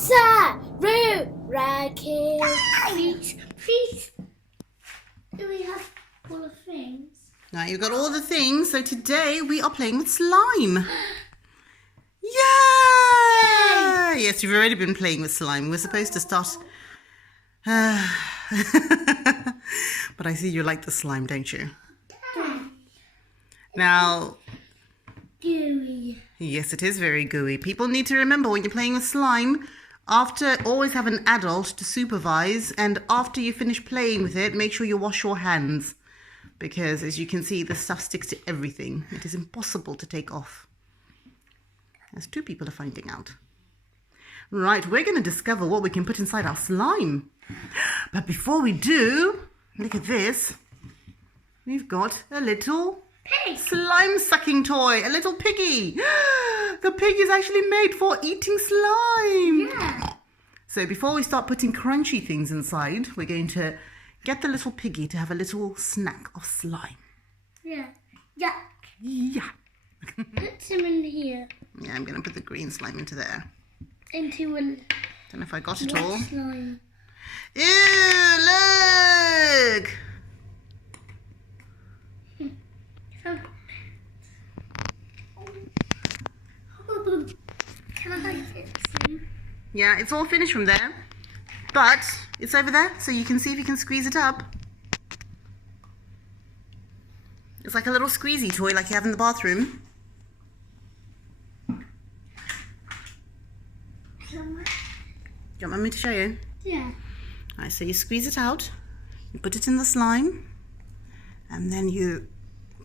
Sarura Kids. Please. Do we have all the things? Now you've got all the things. So today we are playing with slime. Yeah! Yes, you've already been playing with slime. We're supposed to start. But I see you like the slime, don't you? Now. Gooey. Yes, it is very gooey. People need to remember when you're playing with slime, always have an adult to supervise, and after you finish playing with it, make sure you wash your hands. Because as you can see, the stuff sticks to everything. It is impossible to take off. As two people are finding out. Right, we're going to discover what we can put inside our slime. But before we do, look at this. We've got a little Pig. slime sucking toy, a little piggy. The pig is actually made for eating slime. Yeah. So before we start putting crunchy things inside, we're going to get the little piggy to have a little snack of slime. Yeah. Yeah. Yeah. Put him in here. Yeah, I'm going to put the green slime into there. Into a Don't know if I got it all. slime. Ew, look! Can I get some? Yeah, it's all finished from there. But it's over there, so you can see if you can squeeze it up. It's like a little squeezy toy like you have in the bathroom. Do you want me to show you? Yeah. Alright, so you squeeze it out, you put it in the slime, and then you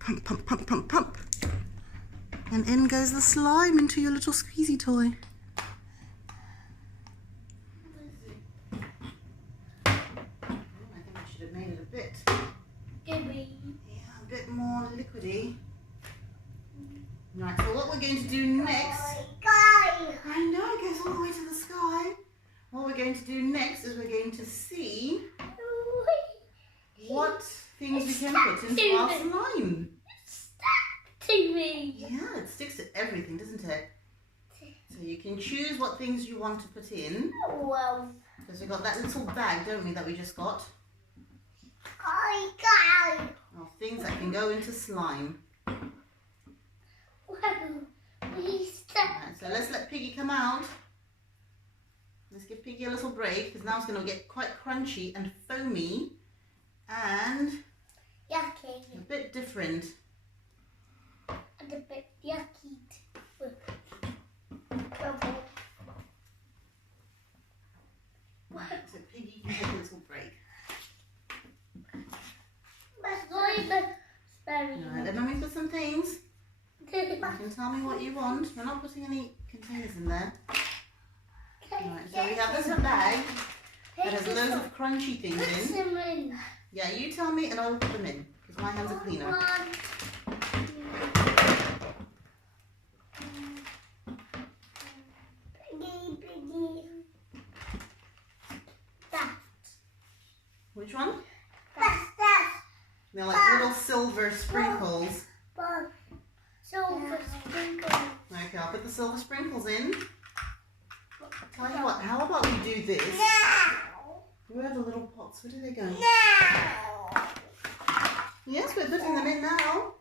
pump, pump, pump, pump, pump. And in goes the slime into your little squeezy toy. I think I should have made it a bit. Gooey. Yeah, a bit more liquidy. Right, so what we're going to do next. I know it goes all the way to the sky. What we're going to do next is we're going to see what things we can put into our slime. To me. Yeah, it sticks to everything, doesn't it? So you can choose what things you want to put in. Well. Because we've got that little bag, don't we, that we just got? Of things that can go into slime. Right, so let's let Piggy come out. Let's give Piggy a little break because now it's going to get quite crunchy and foamy and Yucky. a bit different. And a bit yucky. So Piggy can take a little break. Alright, let Mummy put some things. You can tell me what you want. We're not putting any containers in there. Alright, so we have this bag that has loads of crunchy things in. Yeah, you tell me and I'll put them in because my hands are cleaner. Which one? They're like little silver sprinkles. Silver sprinkle. Okay, I'll put the silver sprinkles in. Tell you what, how about we do this? Where are the little pots? Where do they go? Yes, we're putting them in now.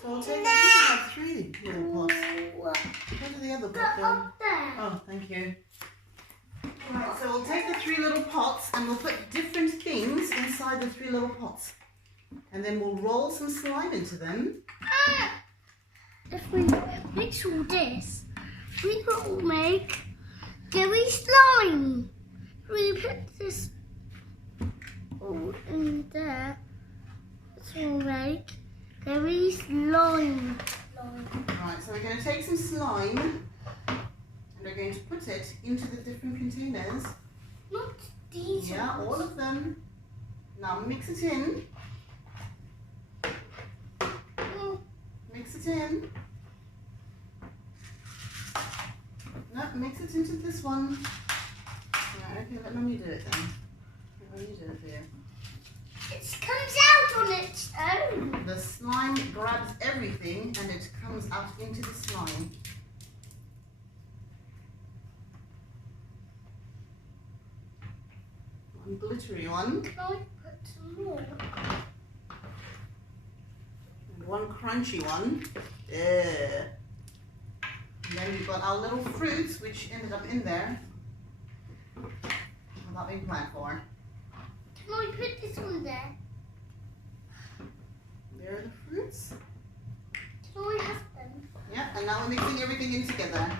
So I'll take you have 3 little pots. Where do the other pot go? Oh, thank you. Right, so we'll take the 3 little pots and we'll put different things inside the 3 little pots. And then we'll roll some slime into them. If we mix all this, we will make gooey slime. We put this all in there. This will make gooey slime. Right, so we're going to take some slime and we're going to put it into the different containers. Not these Yeah, ones. all of them. Now mix it in. Mix it in. No, mix it into this one. Right, okay, let Mummy do it then. Let Mummy do it for you. It comes out on its own. The slime grabs everything and it comes out into the slime. One glittery one. Can I put some more? And one crunchy one. Yeah. And then we've got our little fruits, which ended up in there. What that we planned for. Can I put this one there? There are the fruits. Can I have them? Yeah, and now we're mixing everything in together.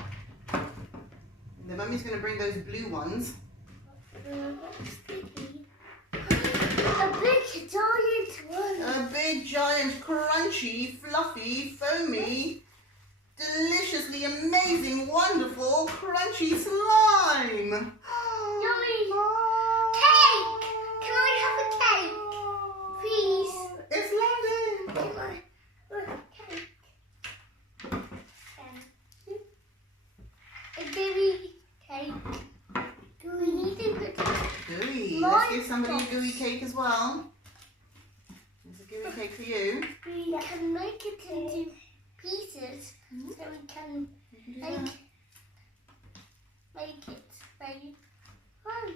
And the mummy's going to bring those blue ones. Sticky. A big giant one. A big, giant, crunchy, fluffy, foamy, deliciously amazing, wonderful, crunchy slime. Yummy. Cake. Can I have a cake? Please. It's landing. Can I? Cake. A gooey cake. Do we need to put Gooey. Let's give somebody a gooey cake as well. There's a gooey cake for you. We can make it into pieces so we can make it very fun.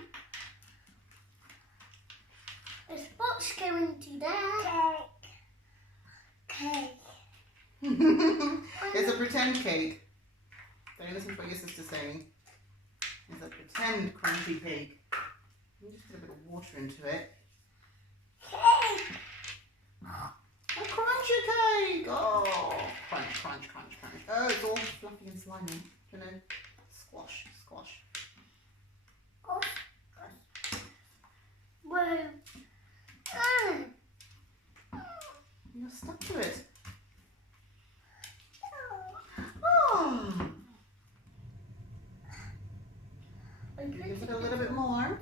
A spot's going to there. Cake. It's a pretend cake. Don't listen to what your sister's saying. It's a pretend crunchy cake. You just put a bit of water into it. Cake. A crunchy cake! Oh, crunch, crunch, crunch, crunch. Oh, it's all fluffy and slimy. You know, squash, squash. Oh. Whoa. You're stuck to it. Oh. Give it a little bit more.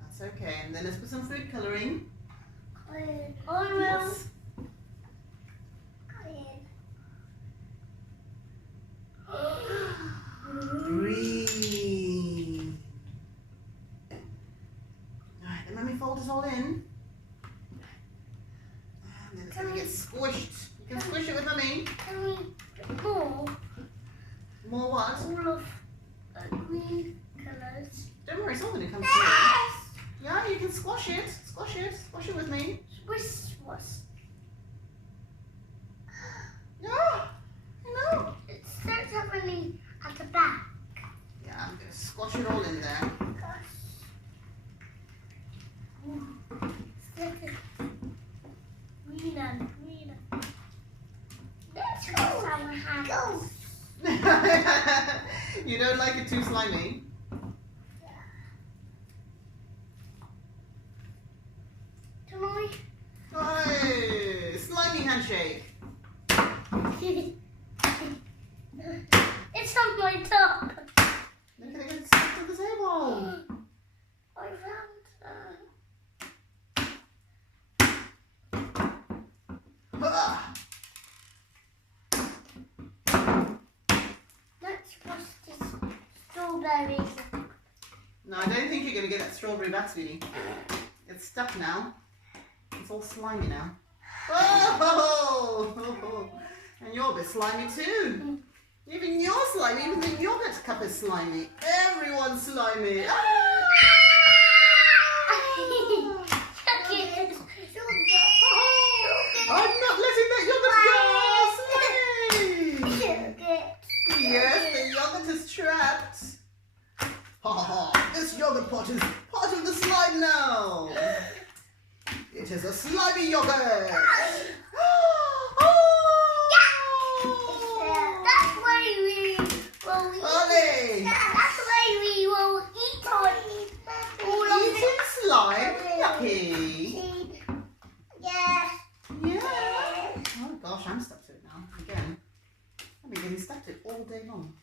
That's okay. And then let's put some food coloring. Yes. Green. Alright, then let me fold this all in. And then it's going to get squished. You can squish it with mommy. Can we put more? More what? All of green colours. Don't worry, it's all going to come through. Yeah, you can squash it. Squash it. Squash it with me. Swish, swish. Yeah, I know. It starts happening at the back. Yeah, I'm going to squash it all in there. Green and green. Let's go. Our hands. You don't like it too slimy? Can I? Hey, slimy handshake. It's on my top. Look at it getting stuck to the table. I found. Ah. Let's wash this strawberries. No, I don't think you're going to get that strawberry back, sweetie. It's stuck now. It's all slimy now. Oh! And you're a bit slimy too. Even you're slimy. Even the yogurt cup is slimy. Everyone's slimy. Ah! I'm not letting that yogurt go! Slimy! Yes, the yogurt is trapped. Ha ha! This yogurt pot is part of the slime now. It is a slimy yogurt. That's why we will eat. Ollie! That's why we will eat on all of Eating it. slime? Yucky. Yeah. Yeah. Oh gosh, I'm stuck to it now. Again. I've been getting stuck to it all day long.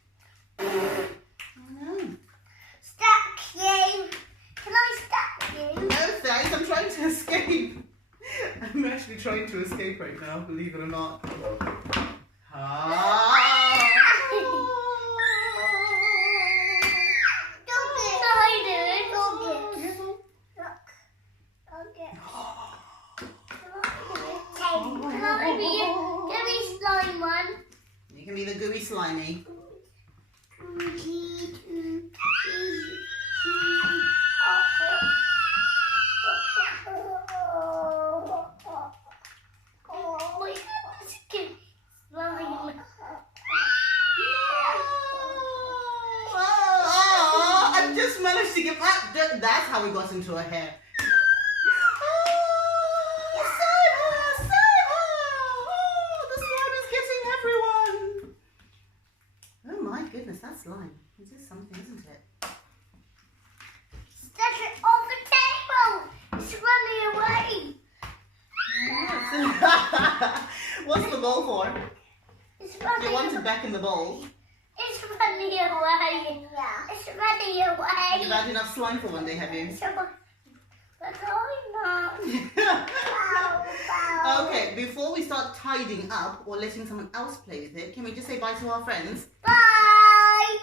I know. Stack you. Can I stack you? No thanks, I'm trying to escape. I'm actually trying to escape right now, believe it or not. Ah. You can be the gooey slimy. just managed to get that. That's how we got into her hair. Save her! Oh, the slime is getting everyone. Oh my goodness, that's slime. It is something, isn't it? Set it on the table. It's running away. What's the bowl for? It's running You want away. it back in the bowl. It's running away. Yeah. It's running away. You've had enough slime for one day, have you? But I'm not. Okay, before we start tidying up or letting someone else play with it, can we just say bye to our friends? Bye.